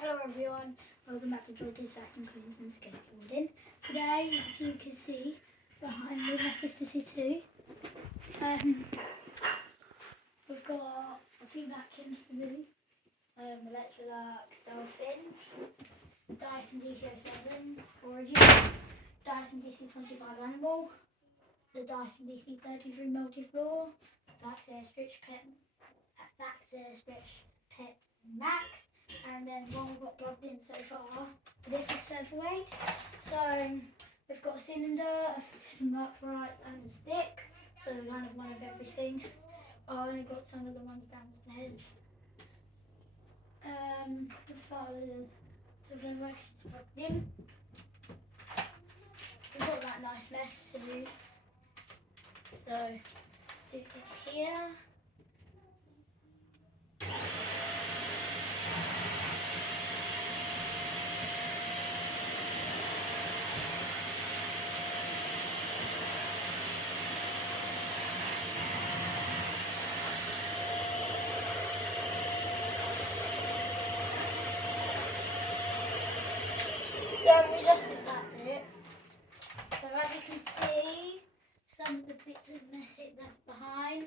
Hello everyone, welcome back to George's Vacuum Cleaners and Skateboarding. Today, as you can see behind me, my sister's here too. We've got a few vacuums to do. Electrolux, Dolphin, Dyson DC07 Origin, Dyson DC25 Animal, the Dyson DC33 Multi-Floor, Vaxair Stretch Pet Max, and then one we've got plugged in so far. This is featherweight. So we've got a cylinder, some uprights and a stick. So kind of one of everything. I only got some of the ones downstairs. We'll start with the featherweight plugged in. We've got that nice mess to do. So do it here. So we just did that bit. So as you can see, some of the bits of mess it left behind.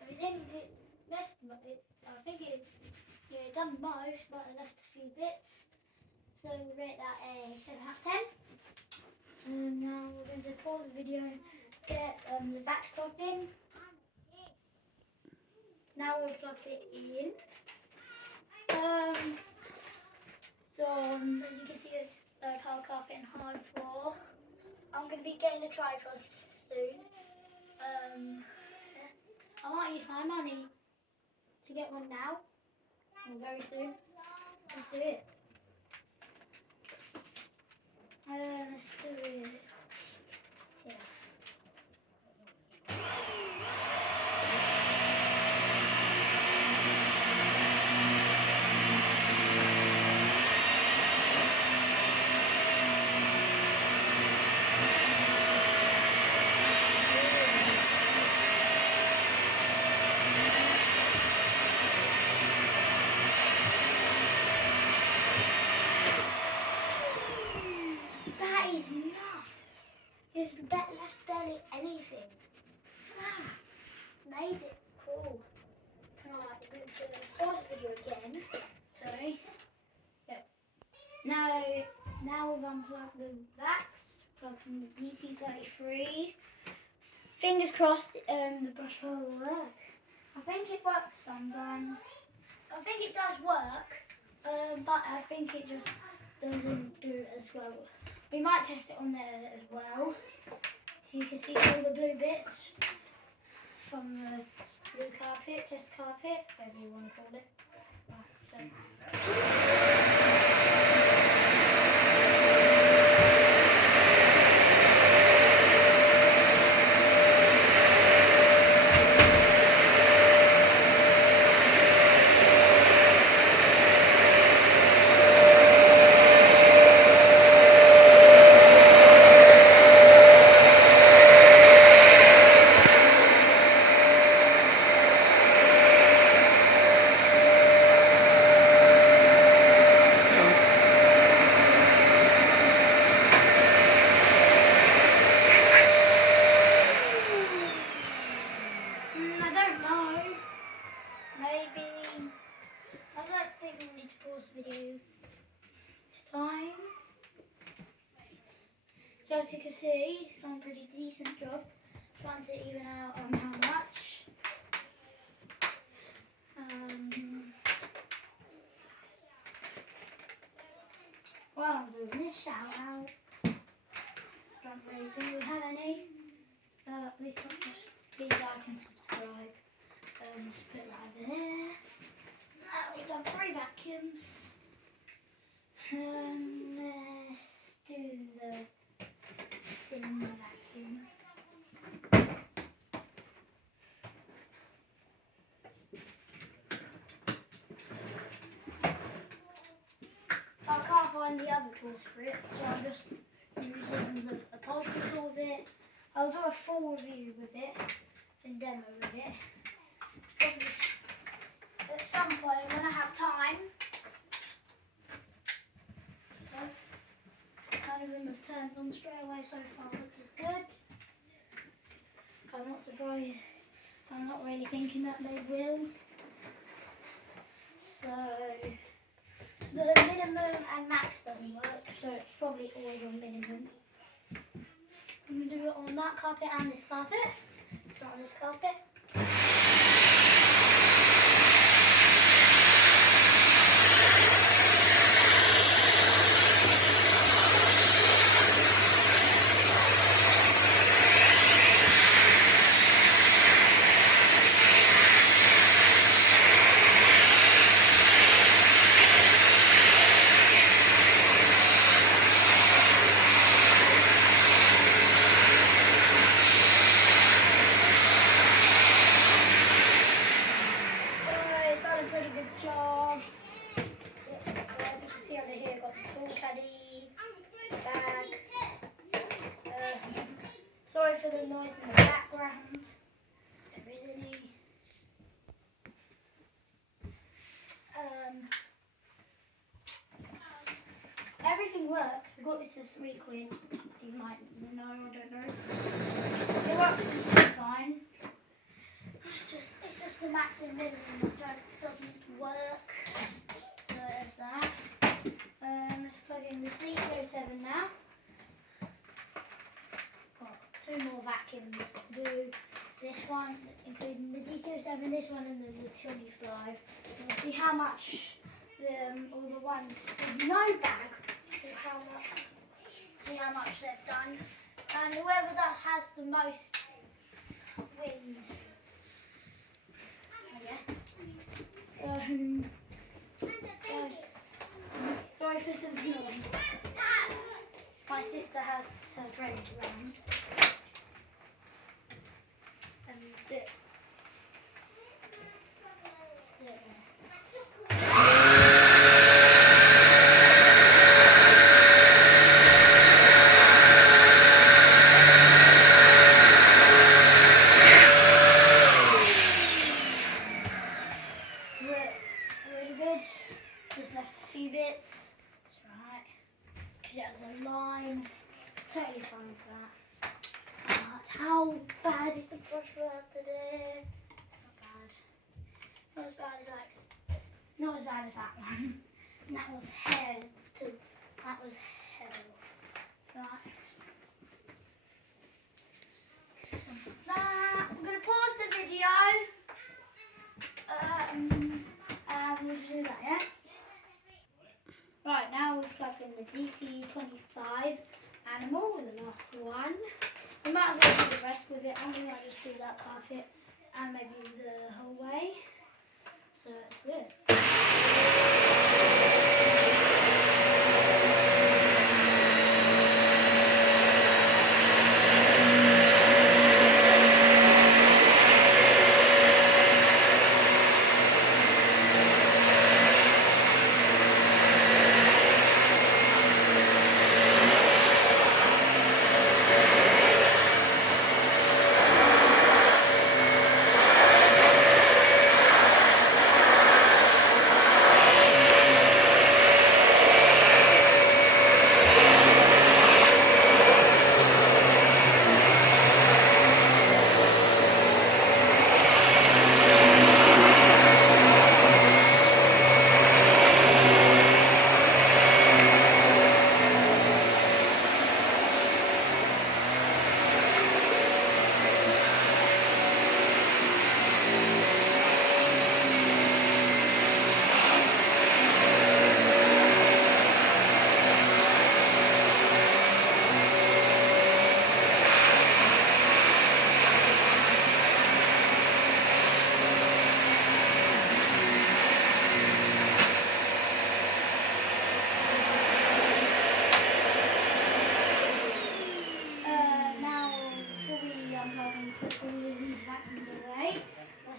We didn't get left it. I think it done most, but I left a few bits. So we rate that a 7 out of 10. And now we're going to pause the video and get the vac plugged in. Now we've plugged it in. So as you can see, hard carpet and hard floor. I'm going to be getting a tripod soon. I might use my money to get one now, or very soon. Let's do it. Let's do it. Yeah. That is nuts. It's left barely anything. Wow. It's amazing. Cool. Alright, we're going to pause the video again. Sorry. Yep. Now we've unplugged the vacs, plugged in the DC33. Fingers crossed the brush will work. I think it works sometimes. I think it does work, but I think it just doesn't do it as well. We might test it on there as well. You can see all the blue bits from the blue carpet, test carpet, whatever you want to call it. Right, video this time. So as you can see, it's done a pretty decent job trying to even out how much. While I'm doing this, shout out. Don't really think we have any. Please like and subscribe. Just put that over there. We've done 3 vacuums. Let's do the cylinder vacuum. I can't find the other tools for it, so I'm just using the upholstery tool with it. I'll do a full review with it and demo with it. Probably at some point when I have time. of them have turned on straight away so far, which is good. I'm not surprised. I'm not really thinking that they will. So the minimum and max doesn't work, so it's probably always on minimum. I'm going to do it on that carpet and this carpet. Not on this carpet. Sorry for the noise in the background. If there is any. Everything works. We got this for £3. You might know, I don't know. It works completely fine. It's just the max and minimum that doesn't work. So there's that. Let's plug in the DC07 now. Got 2 more vacuums to do. This one, including the DC07, this one, and then the 25. And we'll see how much all the ones with no bag, see how much they've done. And whoever that has the most wins, I guess. Sorry for some noise. My sister has her friend around. And stick. Yeah. Really good. Just left a few bits. It's alright. Because it has a line. Totally fine with that. But how bad is the brush work today? It's not bad. Not as bad as that one. And that was hell. That was hell. Right. So that, I'm going to pause the video. We'll do that, yeah? Right, now we've plugged in the DC25 animal with the last one. We might as well do the rest with it, and we might just do that carpet and maybe the whole way. So that's it.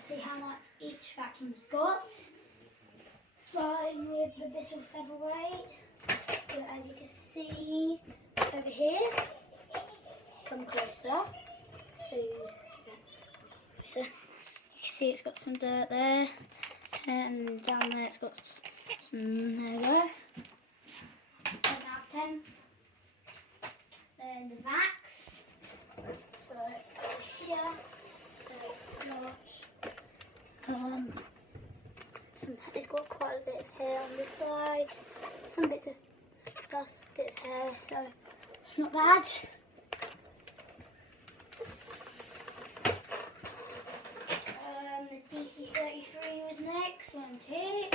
See how much each vacuum's got. Starting with the bissell featherweight. So as you can see over here, come closer. So you can see it's got some dirt there, and down there it's got some, there you go. 10 out of 10. in the vacs. So here, so it's not. It's got quite a bit of hair on this side. Some bits of plus a bit of hair, so it's not bad. The DC33 was next, one tick.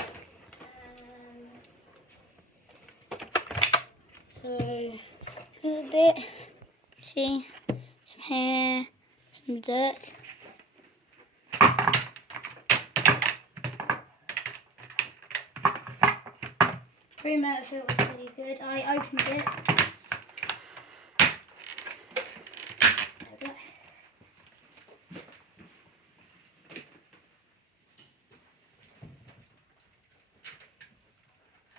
So a little bit, see, some hair, some dirt. Pre-motor filter was pretty good. I opened it. There we go.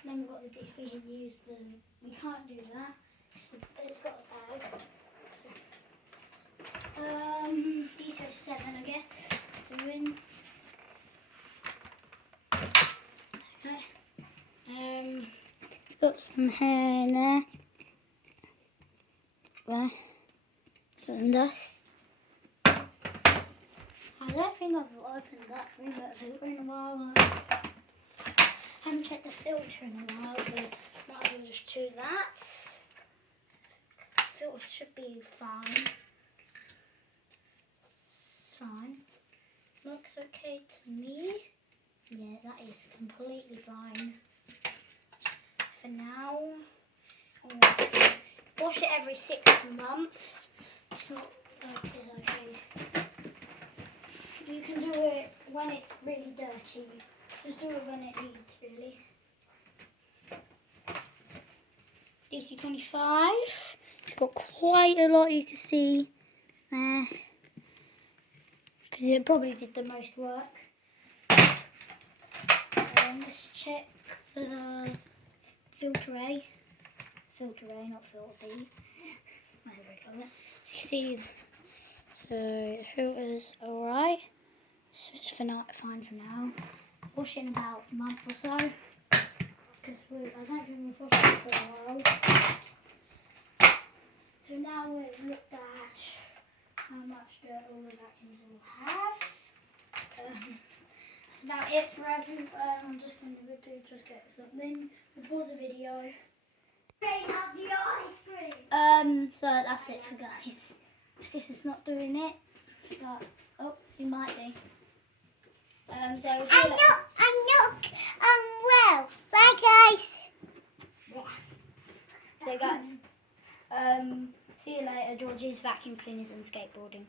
Then we've got the bit we had used. We can't do that. So it's got a bag. So, DC07, I guess. Doing. Okay. It's got some hair in there. Right. Some dust. I don't think I've opened that filter in a while. I haven't checked the filter in a while, so might as well just do that. Filter should be fine. It's fine. Looks okay to me. Yeah, that is completely fine. For now, wash it every 6 months. It's not like it's okay. You can do it when it's really dirty. Just do it when it needs, really. DC25. It's got quite a lot, you can see there. Because it probably did the most work. Let's check the filter A. Filter A, not filter B. Whatever we call it. So you see, so the filter's alright. So it's fine for now. Wash it in about a month or so. Because I don't think we've washed it for a while. So now we've looked at how much dirt all the vacuums will have. That's about it for everyone. I'm just going to just get something. We'll pause the video. So that's it for guys. Sis is not doing it, but oh, he might be. So we'll see you later. Well. Bye guys. Yeah. So guys, see you later. Georgie's vacuum cleaners and skateboarding.